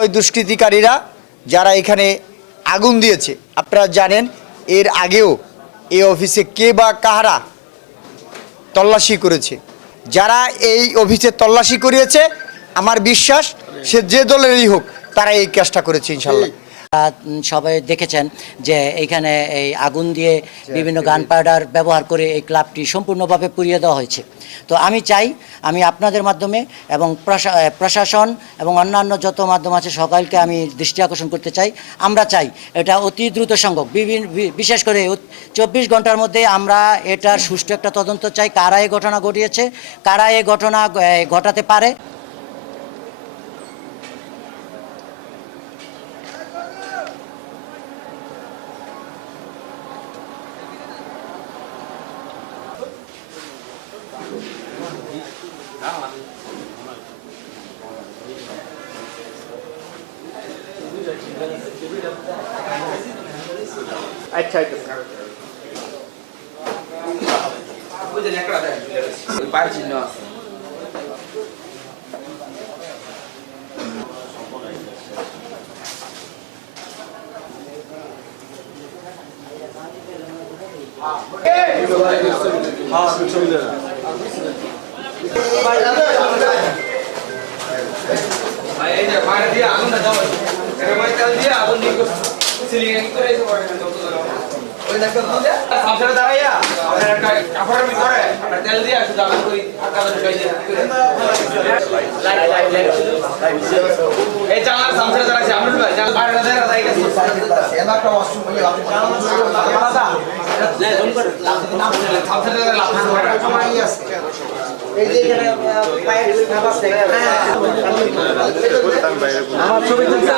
ওই দুষ্কৃতিকারীরা যারা এখানে আগুন দিয়েছে, আপনারা জানেন এর আগেও এই অফিসে কে বা কাহারা তল্লাশি করেছে। যারা এই অফিসে তল্লাশি করিয়েছে, আমার বিশ্বাস সে যে দলেরই হোক তারা এই কাজটা করেছে ইনশাল্লাহ। সবাই দেখেছেন যে এইখানে এই আগুন দিয়ে বিভিন্ন গান পাউডার ব্যবহার করে এই ক্লাবটি সম্পূর্ণভাবে পুড়িয়ে দেওয়া হয়েছে। তো আমি চাই আমি আপনাদের মাধ্যমে এবং প্রশাসন এবং অন্যান্য যত মাধ্যম আছে সকলকে আমি দৃষ্টি আকর্ষণ করতে চাই। আমরা চাই এটা অতি দ্রুত সম্ভব, বিশেষ করে 24 ঘন্টার মধ্যে আমরা এটার সুষ্ঠু একটা তদন্ত চাই। কারা এই ঘটনা ঘটিয়েছে, কারা এই ঘটনা ঘটাতে পারে। আচ্ছা ওই যে নেকড়া দেয় ওই পায়ের চিহ্ন আছে। এই যে বাইরে দিয়ে আগুনটা জ্বালানো, এরকম তেল দিয়ে আগুন নিয়ে সিলিং এ করে এসে পড়ে ওই দেখো না সামনে দাঁড়াইয়া আপনার একটা কাপড়ের ভিতরে আপনার তেল দিয়ে শুধু আগুন কই হালকা ঢুকাই দিয়ে এই জানলার সামনে দাঁড়াইছে আমরা ভাই জানলা বাইরে দাঁড়ায় রাখাই গেছে এমন একটা ওয়াশরুম বলে আপনি জানলা দাদা না জুম করে সামনে দাঁড়ায় লাভ আমারই আছে এই যে এখানে পায়ের খাবার আছে আমার ছবি তুলছে